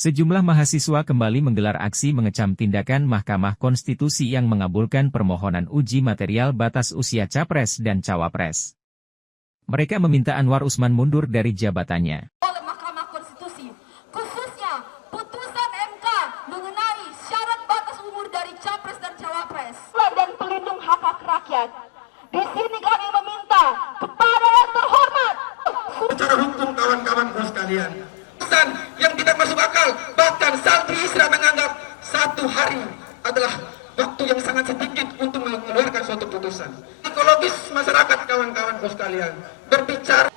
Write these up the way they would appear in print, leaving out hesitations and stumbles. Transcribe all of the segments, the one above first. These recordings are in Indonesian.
Sejumlah mahasiswa kembali menggelar aksi mengecam tindakan Mahkamah Konstitusi yang mengabulkan permohonan uji material batas usia Capres dan Cawapres. Mereka meminta Anwar Usman mundur dari jabatannya. Oleh Mahkamah Konstitusi, khususnya putusan MK mengenai syarat batas umur dari Capres dan Cawapres dan pelindung hak-hak rakyat. Di sini kami meminta kepada yang terhormat. Secara hukum kawan-kawanku sekalian, pesan yang tidak masuk akal, bahkan Saldi Isra menganggap 1 hari adalah waktu yang sangat sedikit untuk mengeluarkan suatu putusan. Psikologis masyarakat kawan-kawanku sekalian berbicara.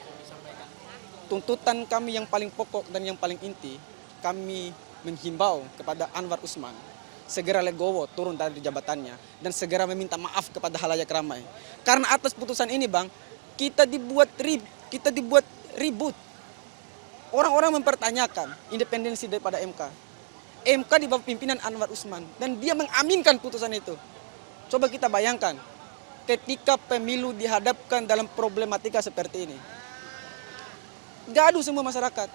Tuntutan kami yang paling pokok dan yang paling inti, kami menghimbau kepada Anwar Usman segera legowo turun dari jabatannya dan segera meminta maaf kepada halayak ramai. Karena atas putusan ini, Bang, kita dibuat ribut. Orang-orang mempertanyakan independensi daripada MK. MK di bawah pimpinan Anwar Usman dan dia mengaminkan putusan itu. Coba kita bayangkan ketika pemilu dihadapkan dalam problematika seperti ini. Gaduh semua masyarakat.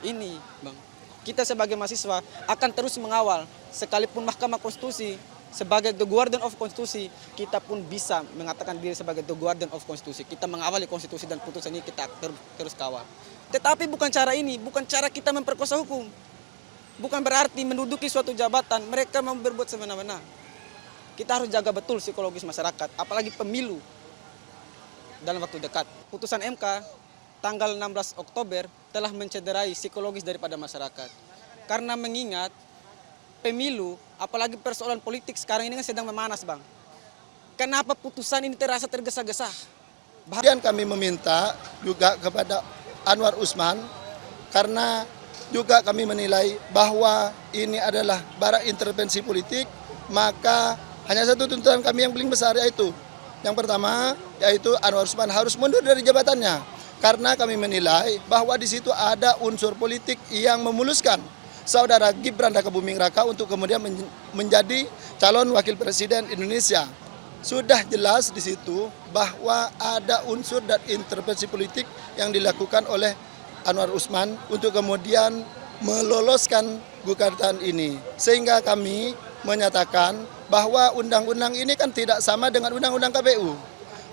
Ini, Bang, kita sebagai mahasiswa akan terus mengawal, sekalipun Mahkamah Konstitusi sebagai the guardian of konstitusi, kita pun bisa mengatakan diri sebagai the guardian of konstitusi. Kita mengawali konstitusi dan putusan ini kita terus kawal. Tetapi bukan cara ini, bukan cara kita memperkosa hukum. Bukan berarti menduduki suatu jabatan mereka mau berbuat semena-mena. Kita harus jaga betul psikologis masyarakat, apalagi pemilu dalam waktu dekat. Putusan MK tanggal 16 Oktober telah mencederai psikologis daripada masyarakat. Karena mengingat pemilu, apalagi persoalan politik sekarang ini kan sedang memanas, Bang. Kenapa putusan ini terasa tergesa-gesa? Kemudian kami meminta juga kepada Anwar Usman, karena juga kami menilai bahwa ini adalah barang intervensi politik, maka hanya satu tuntutan kami yang paling besar, yaitu yang pertama, yaitu Anwar Usman harus mundur dari jabatannya. Karena kami menilai bahwa di situ ada unsur politik yang memuluskan saudara Gibran Rakabuming Raka untuk kemudian menjadi calon wakil presiden Indonesia. Sudah jelas di situ bahwa ada unsur dan intervensi politik yang dilakukan oleh Anwar Usman untuk kemudian meloloskan gugatan ini. Sehingga kami menyatakan bahwa undang-undang ini kan tidak sama dengan undang-undang KPU.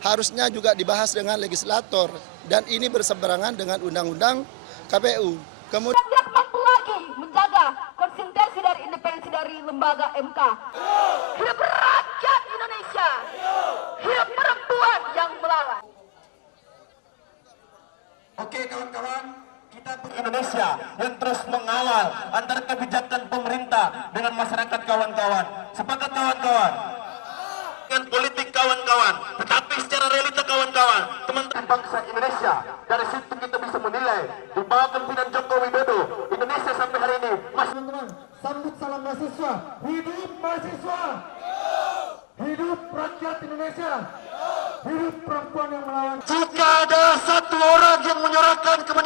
Harusnya juga dibahas dengan legislator dan ini berseberangan dengan undang-undang KPU. Kemudian tidak mampu lagi menjaga konsistensi dari independensi dari lembaga MK. Hidup rakyat Indonesia. Hidup perempuan yang melawan. Oke kawan-kawan, kita Indonesia yang terus mengawal antara kebijakan pemerintah dengan masyarakat kawan-kawan. Sepakat kawan-kawan? Dengan politik kawan-kawan, tetapi secara realita kawan-kawan, teman-teman bangsa Indonesia, dari situ kita bisa menilai di bawah kepemimpinan Joko Widodo, Indonesia sampai hari ini masih. Teman-teman, sambut salam mahasiswa. Hidup mahasiswa. Hidup rakyat Indonesia. Hidup perempuan yang melawan. Jika ada satu orang yang menyerahkan kepada